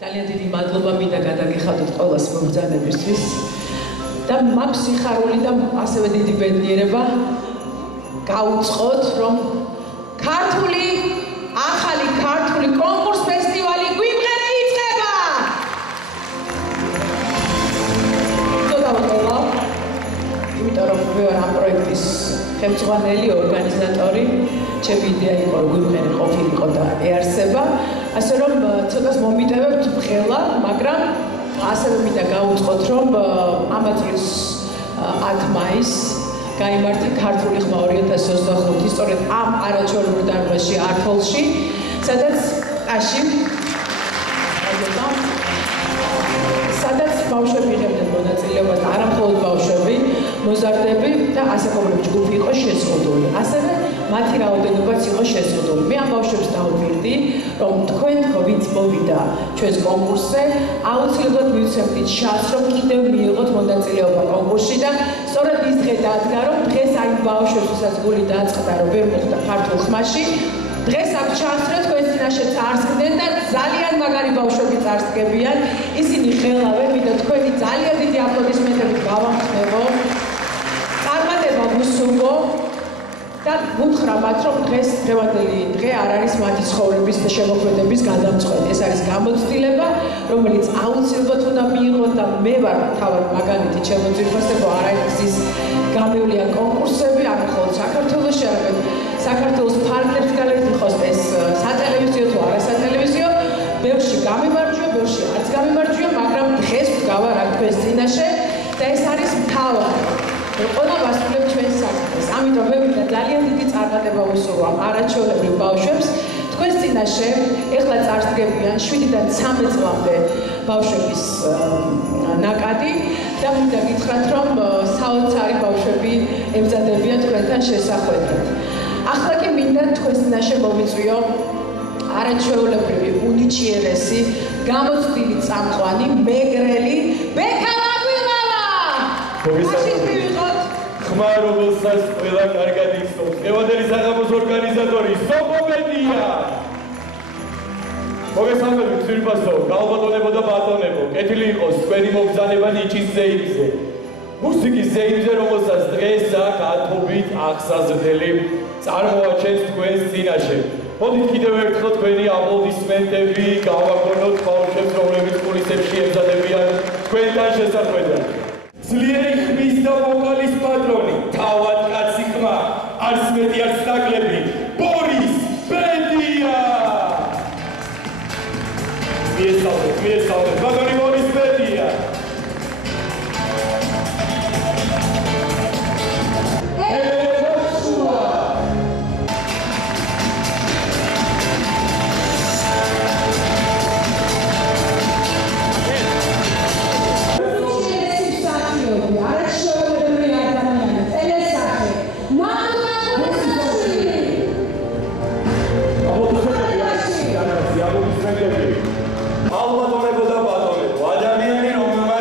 ძალიან დიდი მადლობა მინდა გადაგიხადოთ ყველას მომბრძანებისთვის და მაქვს სიხარული და ასევე დიდი ბედნიერება გავუწყოთ რომ ქართული ახალი ქართული კონკურს ფესტივალი გვიმღერე იწყება. თქო იმიტომ რომ მე ვარ ამ პროექტის ხელმძღვანელი ორგანიზატორი ჩემი იდეა იყო რომ გვიმღერე ყოფილიყო და ეარსება ასე რომ ცოტას მომიტევებთ ხელა მაგრამ ასევე მინდა გავუწყოთ რომ ამ წლის 10 მაისს გაიმართა ქართული ხმა 2025 სწორედ ამ არაჩვეულებრივ დარბაზში ართოლში სადაც ბავშვები იღებდნენ მონაწილეობას და არა მხოლოდ ბავშვები, მოზარდები და ასაკობრივი ჯგუფი იყო შეზღუდული. ასევე მათი რაოდენობაც იყო შეზღუდული. მე ამ ბავშვებს დავუპირდი, რომ თქვენ ვინც მოვიდა ჩვენს კონკურსზე, აუცილებლად მივცემდით შანსს, რომ კიდევ მიიღოთ მონაწილეობა კონკურსში და სწორედ ის დღე დადგა, რომ დღეს აი ბავშვებს, ვისაც გული დააწყდა, რომ ვერ მოხვდა ქართულ ხმაში, დღეს აქ შანსი, რომ თქვენ წინაშე წარსდგნენ და ძალიან მაგარი ბავშვები წარსდგებიან. ისინი ხელავე, მინდა თქვენი ძალიან დიდი აპლოდისმენტებით გავამხნევო. წარმატება გუსურვო და გუთხრა მათ, რომ დღეს დღევანდელი დღე არ არის მათი ცხოვრების და შემოქმედების გადამწყვეტი. ეს არის გამოცდილება, რომელიც აუცილებლად უნდა მიიღოთ და მე ვარ თავად მაგალითი ჩემო ძირფასებო არაერთგზის გამევლიან კონკურსები, არ მხოლოდ საქართველოში, არამედ საქართველოს პარტნერს გაიგიხოს ეს სატელევიზიო თუ არასატელევიზიო, ბევრში გამიმარჯვია, ბევრში არც გამიმარჯვია, მაგრამ დღეს ვდგავარ აქ თქვენს წინაშე და ეს არის მთავარი. ყველა ვასრულებ ჩვენს საქმეს. ამიტომ მე მინდა ძალიან დიდი წარმატება ვუსურვო არაჩვეულებრივ ბავშვებს. თქვენს წინაშე ეხლა წარსდგებიან 7-დან 13 წლამდე ბავშვების ნაკადი და მინდა გითხრათ, რომ საოცარი ბავშვები ემზადებიან თქვენთან შესახვედრად. ახლა კი მინდა თქვენს წინაშე მომიწვიო არაჩვეულებრივი უნიჭიერესი, გამოცდილი წამყვანი, მეგრელი ბექა ლაგვიალა. ხმა რომელსაც ყველა კარგად იცნობს, დღევანდელი საღამოს ორგანიზატორი სოფომედია. მოგესალმებით ძვირფასო, გალბატონებო და ბატონებო, კეთილი იყოს თქვენი მობრძანება ნიჩის ზეიმზე. მუსიკის ზეიმზე, რომელსაც დღეს აქ ათობით აღსაზრდელი წარმოაჩენს თქვენს წინაშე. მოდით კიდევ ერთხელ თქვენი აპლოდისმენტები გავაგონოთ ბავშვებს, რომლებიც კულისებში ემზადებიან თქვენთან შესახვედრად. ძლიერი ხმის და ვოკალის პატრონი, თავად კაცი ხმა, არც მეტი არც ნაკლები, ბორის ბედია. მიესალმეთ, ბატონი ბორის ბედია. ალბათ ორებო და ბატონებო, ადამიანი რომელმაც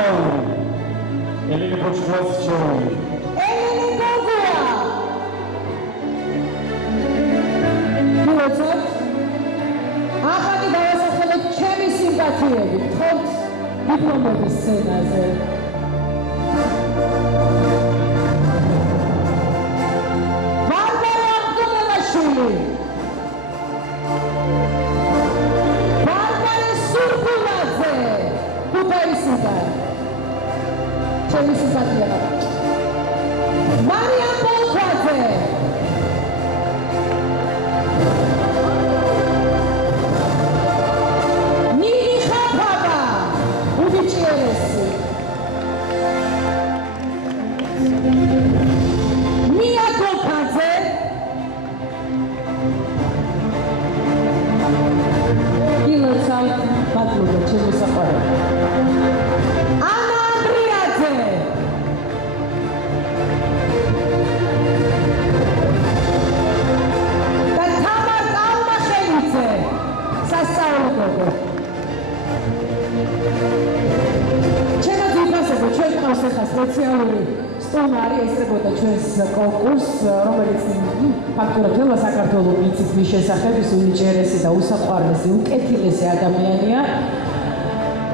მოსწავლე ელენე ბოჭკოვსკი ელენე გოგოა მოგწევთ ახალი დავასახელოთ ჩემი სიმპათიები თორთ დიპლომების სცენაზე ბარბარა აღდომელაშვილი ბარბარა სურგულაძე ქუთაისიდან ჩემი სიმპათია მარიამ ბოლქვაძე ნინი ხაფაბა უდიჭიერესი მია გოლქაძე გილოცავ ბატლუბა ჩემი საყვარელი ანა ანდრიაძე და თამარ კალმახელიძე სასწავლებლო ჩემო ძვირფასებო ჩვენ ყავს ახლა სპეციალური სტუმარი ესწრებოდა ჩვენს კონკურსს რომელიც ფაქტურად ყველა საქართველოს მიწის მის შესახებ ის უნიჭიერესი და უსაყვარლესი უკეთილესი ადამიანია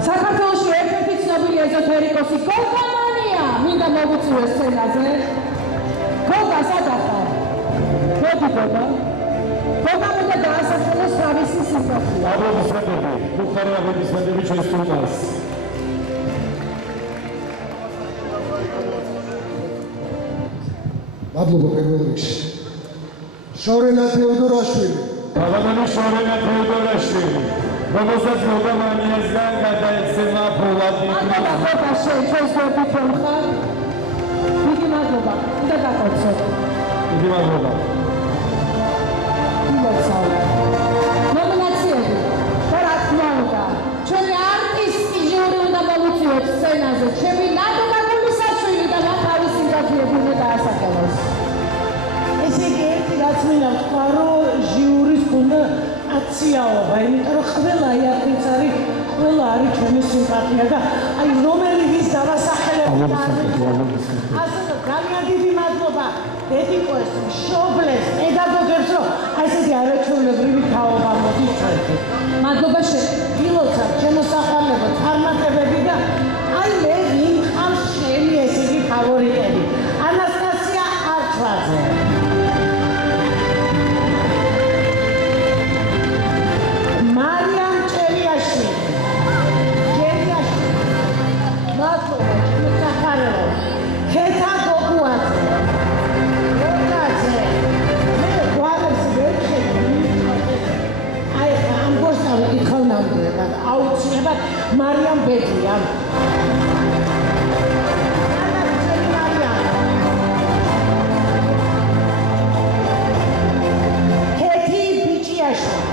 საქართველოში ერთ-ერთი ცნობილი ეზოთერიკოსი გოგამანია მინდა მოგუწიოს სცენაზე გოგა სადახარ მოდი გოგა გოგა მინდა დაასახელოს თავისი სიმპათია აბრობისადები ბუხარი აბრობისადები ჩვენს სტუმარს მადლობა პირველ რიგში. შორენა თეოდორაშვილი. ბაბანო შორენა თეოდორაშვილი. რომელსაც გოგამანიასგან გადაეცემა ფოლადი. მადლობა შენ ჩვენს ვერდითელ ხარ. დიდი მადლობა. უნდა გაკოცოთ. დიდი მადლობა. მოგწავ. ნომინაციები. და რა თქმა უნდა, ჩვენი არტისტი ჟიური უნდა მოვუწიოთ სცენაზე. ჩემი ნადო გაგულისაშვილი და მათ თავის სიმპათიები უნდა დაასახელოს. ესე იგი ერთი რაც მინდა ვთქვა, რომ ჟიურის უნდა აციაობა, იმიტომ რომ ყველა იარაღიც არის, ყველა არის ჩემი სიმპათია და აი რომელი ვის დავასახელებ ასე რომ ძალიან დიდი მადლობა დედიკოს, მშობლებს, პედაგოგებს, რომ აი ესეთი არაჩვეულებრივი თაობა მოდის ჩვენთვის. მადლობა შენ. გილოცავ შემოსახვალებო წარმატებები და აი მე ვინ ხავს შენი ესე იგი ფავორიტები. ანასტასია არჩვაძე. მარიამ ჭერიაშვილი. მადლობა შემოსახვალებო. ქეთა გოგუაძე. გოგაძე. მე გვარებს ვერ ხედავ. აი ამ გოსავი იხოვნამდე აუცილებლად მარიამ ბედია. ქეთი ბიჭიაშვილი.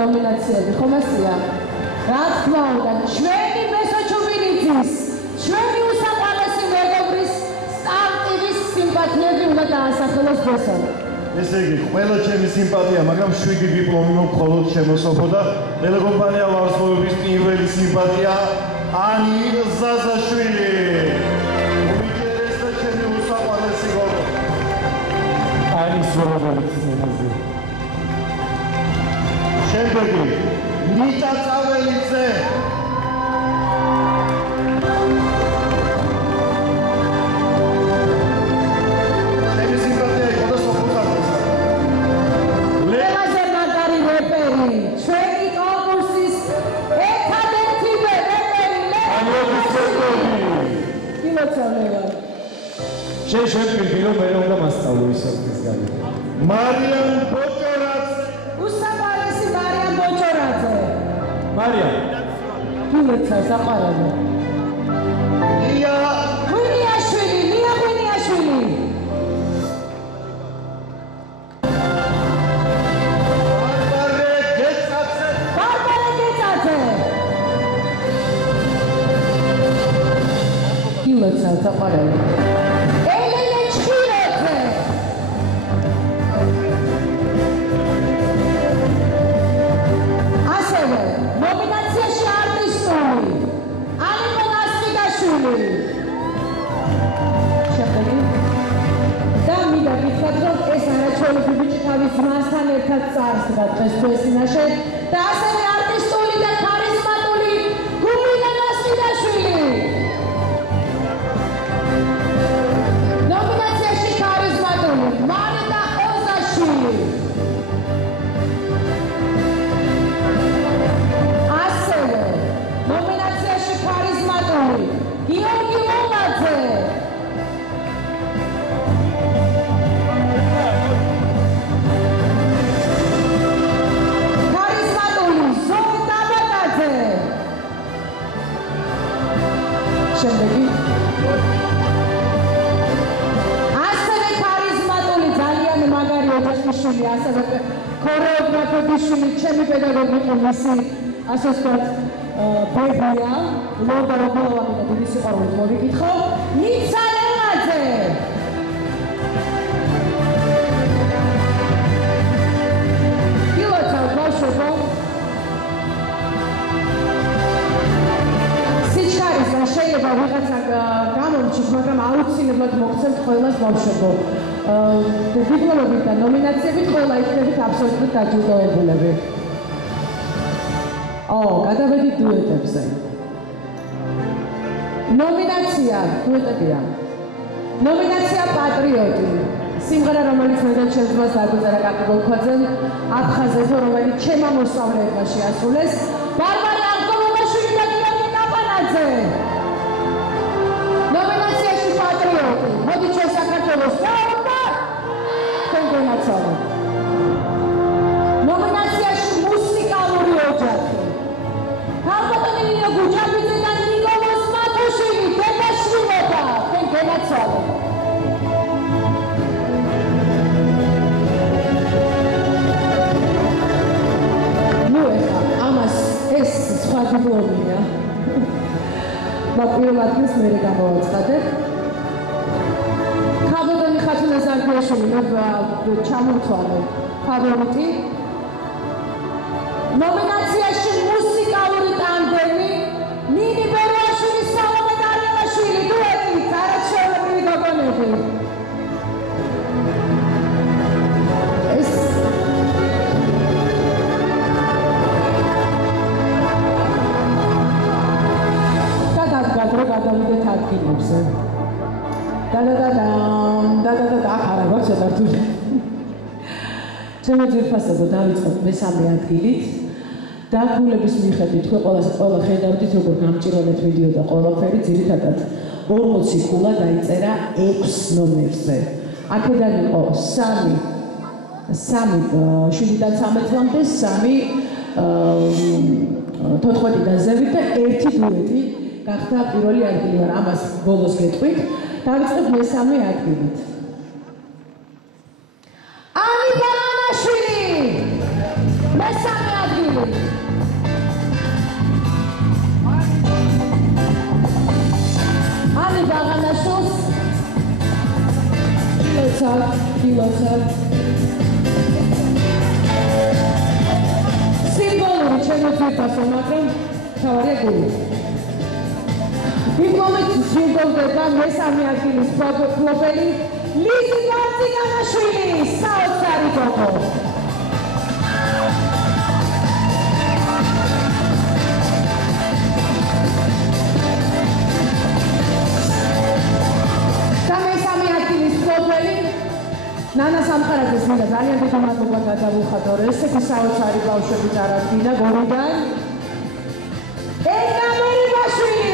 ნომინაციები ხომასია რა თქმა უნდა ჩვენი მესოჩუბინიძის ჩვენი უსაყვარლესი მეგობრის სტარტივის სიმპათიები უნდა დაასახელოს ბოსონ ესე იგი ყველა ჩემი სიმპათია მაგრამ 7 დიპლომი მხოლოდ შემოსოფოდა ტელეკომპანია ვარსკვლავების პირველი სიმპათია ანი ზაზაშვილი უმჯერეს და ჩემი უსაყვარლესი გოგო ანი სვოლობაძე შემდეგი ნიტა წაველიძე ჩემი სიმპათია იყო და სოფლთან ყველაზე მაგარი რეპერი ჩვენი კონკურსის ერთადერთი რეპერი გილოცავება შენ პირდაპირ მე უნდა მასწავლო ისეთის გარეთ მარიამ ბოჭორაძე მარია. გილოცა საყარაო. ია ღვინიაშვილი, ლია ღვინიაშვილი. ბარბარე გეცაძე. გილოცა საყარაო. ელენე ჩხილოძე. ასევე ნომინაციაში არტისტული ალიკო ნასყიდაშვილი. შედეგი და მინდა გითხრათ, რომ ეს არაჩვეულებრივი ბიჭი თავის ძმასთან ერთად წარსდგა დღეს თესინაშე და ასევე არტისტული და ქარიზმატული გუმრინა ნასყიდაშვილი. ნომინაციაში ქარიზმატული მარინა ოზაშვილი. ასევე ნომინაციაში ქარიზმატული გიორგი ლომაძე. ქარიზმატული ზოე დაბატაძე. შემდეგი ასევე ქარიზმატული ძალიან მაგარი ოჯახიშვილი, ასევე ქორეოგრაფებიშვილი, ჩემი პედაგოგი იყო მისი, ასე ვთქვათ, ბებია, ლორდა რობოლოვანი და დიდი სიყვარულით მოვიკითხო, ნიცა ლელაძე. გილოცა ბავშვებო, სიჩქარისა შეიძლება ვიღაცა გამომჩით, მაგრამ აუცილებლად მოგცემთ ყველას ბავშვებო. დიპლომებით და ნომინაციებით ყველა იქნებით აბსოლუტურად დაჯილდოებულები. გადავედით დუეტებზე. ნომინაცია დუეტებია. ნომინაცია პატრიოტი. სიმღერა, რომელიც მე და ჩემს ძმას დაგვიწერა კაკი გოლქვაძემ აფხაზეთო, რომელიც ჩემმა მოსწავლეებმა შეასრულეს. ბარბარე აღგოლოვაშვილი და გიორგი კაპანაძე. ნომინაციაში პატრიოტი. მოდით ჩვენ საქართველოს გავხდა. თქვენ გენაცვალე. ნომინაციაში მუსიკალური ოჯახი. ქალბატონი ნინო გუჯაბიძე და ნიკოლოზ მათოშვილი, დედაშვილობა, თქვენ გენაცვალე. ნუ ეხლა ამას ეს სხვა დიპლომია. და პირველ ადგილს მე გამოვაცხადებ. ქალბატონი ხათუნა ზარქიაშვილი, ჩამოვთვალე ფავორიტი. ნომინაციაში მუსიკალური ტანდემი ნინი ბერვაშვილი, სალომე დარიაშვილი, დუეტით, არაჩვეულებრივი გოგონები. ეს გადავიდეთ ადგილებზე. აქ არა გვაქვს ერთული. ჩემი ძირფასებო დავიწყოთ მესამე ადგილით. დაგულების მიხედვით თქვენ ყველა ხედავდით, როგორ გამჭირვალეთ ვიდეო და ყველაფერი, ძირითადად 40 ქულა დაიწერა 6 ნომერზე. აქედან იყო 3 7-დან 13-მდე, 3 14-დან ზევით და 1 დუეტი გახდა პირველი ადგილი, მაგრამ ამას ბოლოს გეტყვით. დავიწყებ მესამე ადგილით. ანი ბაღანაშვილი, მესამე ადგილი. ანი ბაღანაშვილს გილოცა სიმბოლური ჩემი ძირფასო, მაგრამ თავარია გული. დიპლომით ჯილდოვდება მესამე ადგილის ფლობელი ლიზი მარციგანაშვილი, საოცარი გოგო. და მესამე ადგილის ფლობელი ნანა სამხარაძეს მინდა ძალიან დიდი მადლობა გადავუხადო, რომ ესეთი საოცარი ბავშვები წარადგინა გორიდან. ენა მერიბაშვილი.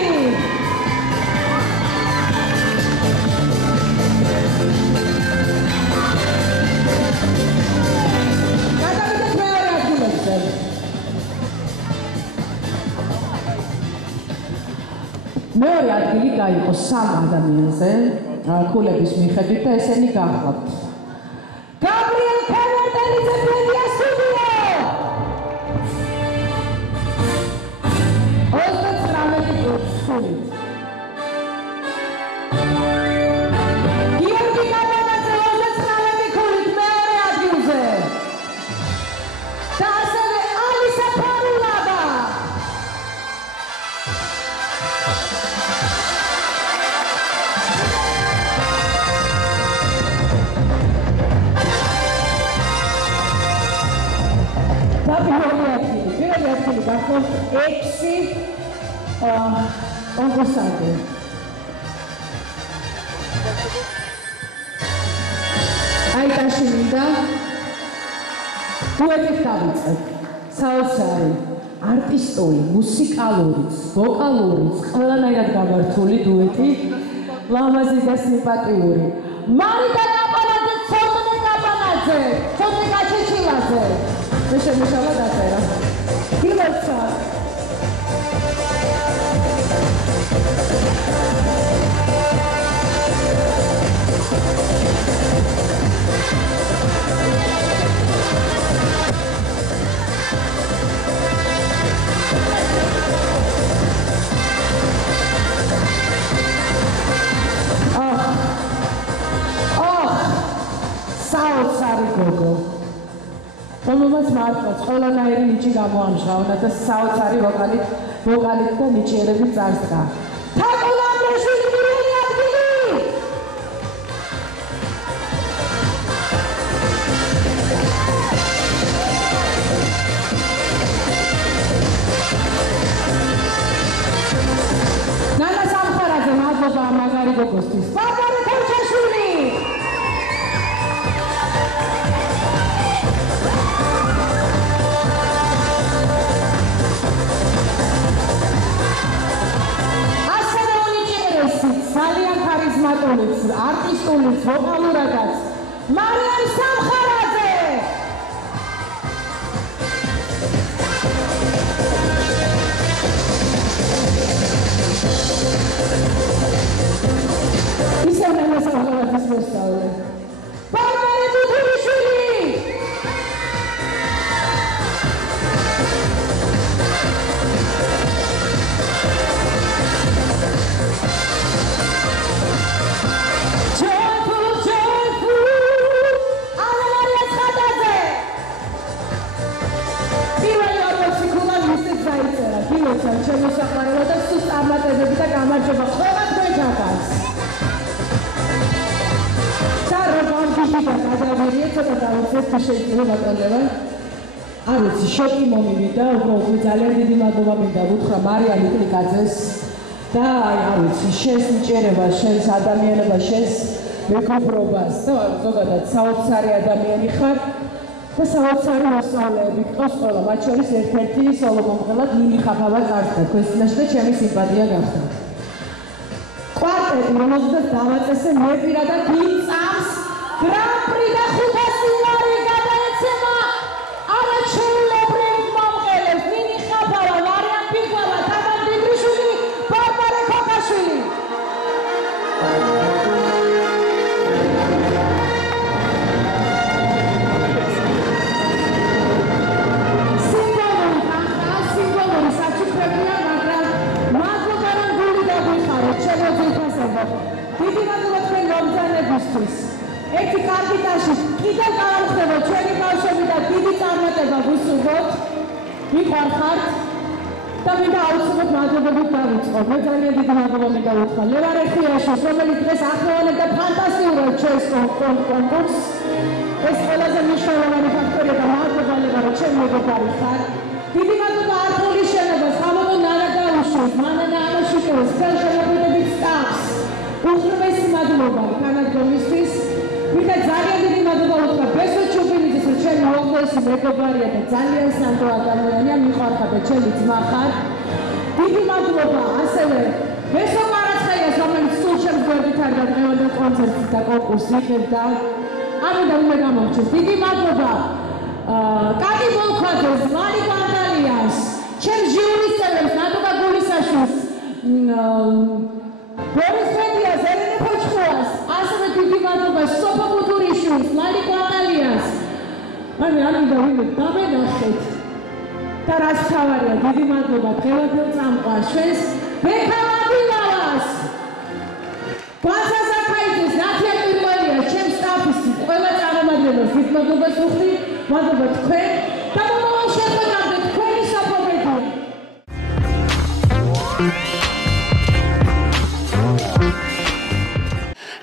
გაიყო 3 ადამიანზე ქულების მიხედვით და ესენი გახლავთ. გაბრიელ ქემერტელიძე პრემია სტუდიო. 29 ქულით. გიორგი გაბანაძე 29 ქულით მეორე ადგილზე. და ასევე ალისა ფარულადა. პირველი ადგილი გახლავთ 6 კონკურსანტი. აიტაში მინდა დუეტით დავიწყებ. საოცარი, არტისტული, მუსიკალურიც, ვოკალურიც, ყველანაირად გამართული დუეტი, ლამაზი და სიმპათიური. მარიდა კაპანაძე, ცოტნე კაპანაძე, ცოტნე გაჩეჩილაძე. მე შემოშალა დაწერა. გილოცა. საოცარი გოგო. რომელმაც მართლაც ყველანაირი ნიჭი გამოამჟღავნა და საოცარი ვოკალით და ნიჭიერებით წარსდგა. თაკო ლამბროშვილი პირველი ადგილი. ნანა სამხარაძე მადლობა მაგარი გოგოსთვის. ბარბარე თორჩაშვილი. ძალიან ქარიზმატულიც, არტისტულიც, ვოკალურადაც მარიამ სამხარაძე. ისე მარიამ სამხარაძის მოსწავლე. ბარბარე ბუთულიშვილი. ჩემო საყვარელო და სულ წარმატებები და გამარჯობა ყველა თქვენთანაც. და რომ გიჟიდა გადავერიე ცოტა დავუცეთ თუ შეიძლება ბატონებო. არ ვიცი, შოკი მომივიდა, უბრალოდ ძალიან დიდი მადლობა მინდა ვუთხრა მარიამ იტლიკაძეს და არ ვიცი, შენს ნიჭიერებას, შენს ადამიანობას, შენს მეგობრობას და ზოგადად საოცარი ადამიანი ხარ. და საოცარი მოსწავლეები გყავს ყველა, მათ შორის ერთ-ერთი სოლო მომღერლად ნინი ხაფავა წარსდგა თქვენს წინაშე და ჩემი სიმპათია გახდა. კვარტეტი, რომელზეც დავაწესე მე პირადად იმ წამს გრან-პრი და 500 ლარი გადაეცემა არაჩვეულებრივ მომღერლებს ნინი ხაფავა, მარიამ ფიგალა, თამარ დიმრიშვილი, ბარბარე ქოხაშვილი. დიდი მადლობა თქვენ მომძანებისთვის. ერთი კარგი ტაში კიდევ გავხდება ჩვენი ბავშვები და დიდი წარმატება ვისურვოთ. მიყარხართ და მინდა აუცილებლად მადლობებით დავიწყო. მე ძალიან დიდი მადლობა მინდა უთხრა ლევან ეხიაშვილს, რომელიც დღეს ახმოვანებდა ფანტასტიკურად ჩვენს კონკურსს. ეს ყველაზე მნიშვნელოვანი ფაქტორია და მადლობა ლევან, რომ ჩემი მეგობარი ხარ. დიდი მადლობა არტულის შენობას, ხამოდო ნანა დაუშვით, მანანა ამაშიკოს, ხელშემოქმედებით სტაფს. უხრმესი მადლობა თანადგომისთვის. მინდა ძალიან დიდი მადლობა უთხრა ბესო ჩუბინიძეს, რომ ჩემი უახლოესი მეგობარია და ძალიან სანდო ადამიანია, მიყარხარ და ჩემი ძმა ხარ. დიდი მადლობა ასევე ბესო მარაცხაიას, რომელიც სულ შემდგარით არ გადაევალა კონცერტი და კონკურსი იღებდა. ამიტომ უნდა გამოვჩეს. დიდი მადლობა კატი მოლქვაძეს, მარი ბანდალიანს, ჩემ ჟიურის წევრებს, ნატო გაგულისაშვილს, ბორის მედიას, ელენე ფოჩხუას, ასევე დიდი მადლობა სოფო მუდურიშვილს, ლალი კვაყალიას. ამიტომ ვინმე დამენახეთ. და რაც თავარია, დიდი მადლობა დღევანდელ წამყვანს, ჩვენს ბექალადილას. გვასაზაქაიძეს, ნათია პირველია, ჩემს სტაფის ყველა წარმომადგენლებს დიდ მადლობას ვუხდი, მადლობა თქვენ და მომავალ შეხვედრამდე თქვენი საფობები.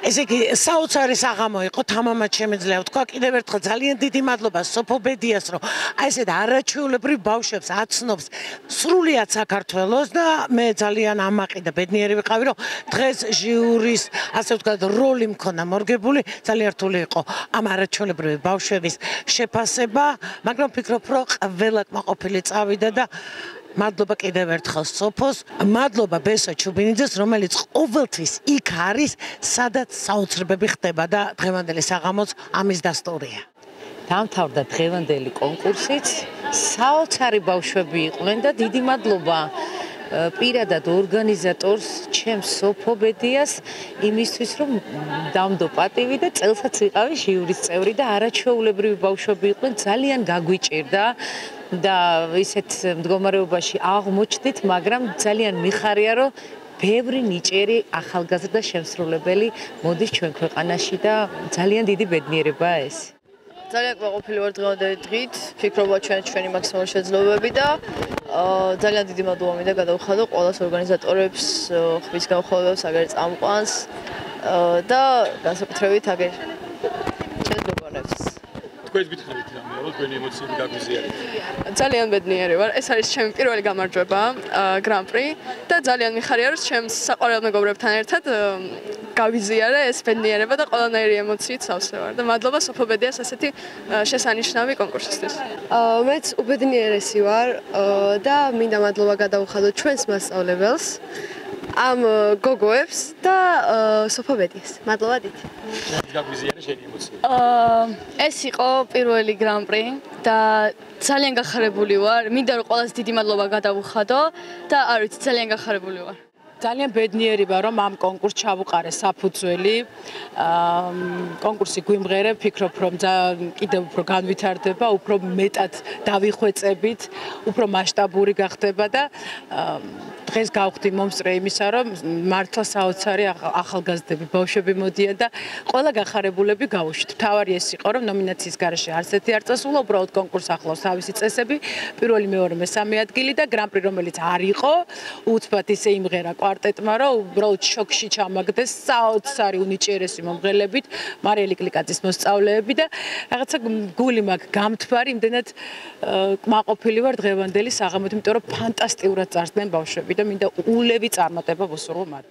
ესე იგი, საოცარი საღამო იყო, თამამად შემიძლია ვთქვა, კიდევ ერთხელ ძალიან დიდი მადლობა სოფო ბედიას, რომ აი ესეთ არაჩვეულებრივ ბავშვებს აცნობს სრულიად საქართველოს და მე ძალიან ამაყი და ბედნიერი ვიყავი, რომ დღეს ჟიურის, ასე ვთქვათ, როლი მქონდა მორგებული, ძალიან რთული იყო ამ არაჩვეულებრივი ბავშვების შეფასება, მაგრამ ვფიქრობ, რომ ყველა კმაყოფილი წავიდა და მადლობა კიდევ ერთხელ სოფოს, მადლობა ბესო ჩუბინიძეს, რომელიც ყოველთვის იქ არის, სადაც საოცრებები ხდება და დღევანდელი საღამოც ამის დასტურია. დამთავრდა დღევანდელი კონკურსიც, საოცარი ბავშვები იყვნენ და დიდი მადლობა პირადად ორგანიზატორს, ჩემს სოფო ბედიას, იმისთვის, რომ დამდო პატივი და წელსაც ვიყავი ჟიურის წევრი და არაჩვეულებრივი ბავშვები იყვნენ, ძალიან გაგვიჭირდა და ისეთ მდგომარეობაში აღმოჩნდით, მაგრამ ძალიან მიხარია, რომ ბევრი ნიჭიერი ახალგაზრდა შემსრულებელი მოდის ჩვენ ქვეყანაში და ძალიან დიდი ბედნიერებაა ეს. ძალიან კმაყოფილი ვარ დღევანდელი დღით, ფიქრობ ჩვენი მაქსიმალური შეძლებები და ძალიან დიდი მადლობა მინდა გადავხადო ყველას ორგანიზატორებს, ხმის გამხელვებს, აგერ წამყვანს და განსაკუთრებით აგერ ჩემს გოგონებს. თქვენ გითხარით რამე, ალბათ თქვენი ემოციები გაგვიზიარეთ. ძალიან ბედნიერი ვარ. ეს არის ჩემი პირველი გამარჯვება გრან-პრი და ძალიან მიხარია, რომ ჩემს საყვარელ მეგობრებთან ერთად გავიზიარე ეს ბედნიერება და ყველანაირი ემოციით სავსე ვარ და მადლობა სოფო ბედიას ასეთი შესანიშნავი კონკურსისთვის. მეც უბედნიერესი ვარ და მინდა მადლობა გადავუხადო ჩვენს მასწავლებელს, ამ გოგოებს და სოფო ბედიას. მადლობა დიდი. გაგვიზიარე შენი ემოციები. ეს იყო პირველი გრან-პრი და ძალიან გახარებული ვარ. მინდა რომ ყველას დიდი მადლობა გადავუხადო და არ ვიცი, ძალიან გახარებული ვარ. ძალიან ბედნიერი ვარ, რომ ამ კონკურსს ჩავუყარე საფუძველი. კონკურსი გვიმღერებ, ვფიქრობ, რომ კიდევ უფრო განვითარდება, უფრო მეტად დავიხვეწებით, უფრო მასშტაბური გახდება და დღეს გავხდი მომსწრე იმისა, რომ მართლა საოცარი ახალგაზრდები, ბავშვები მოდიან და ყველა გახარებულები გავუშვით. მთავარი ეს იყო, რომ ნომინაციის გარეშე არც ერთი არ წასულა, უბრალოდ კონკურსს ახლავს თავისი წესები, პირველი, მეორე, მესამე ადგილი და გრან-პრი, რომელიც არ იყო, უცბად ისე იმღერა კვარტეტმა, რომ უბრალოდ შოქში ჩამაგდეს საოცარი უნიჭიერესი მომღერლებით, მარიელი კლიკაძის მოსწავლეები და რაღაცა გული მაქვს გამთბარი, იმდენად კმაყოფილი ვარ დღევანდელი საღამოთი, იმიტომ რომ ფანტასტიურად წარსდნენ ბავშვები და მინდა ულევი წარმატება ვუსურვო მათ.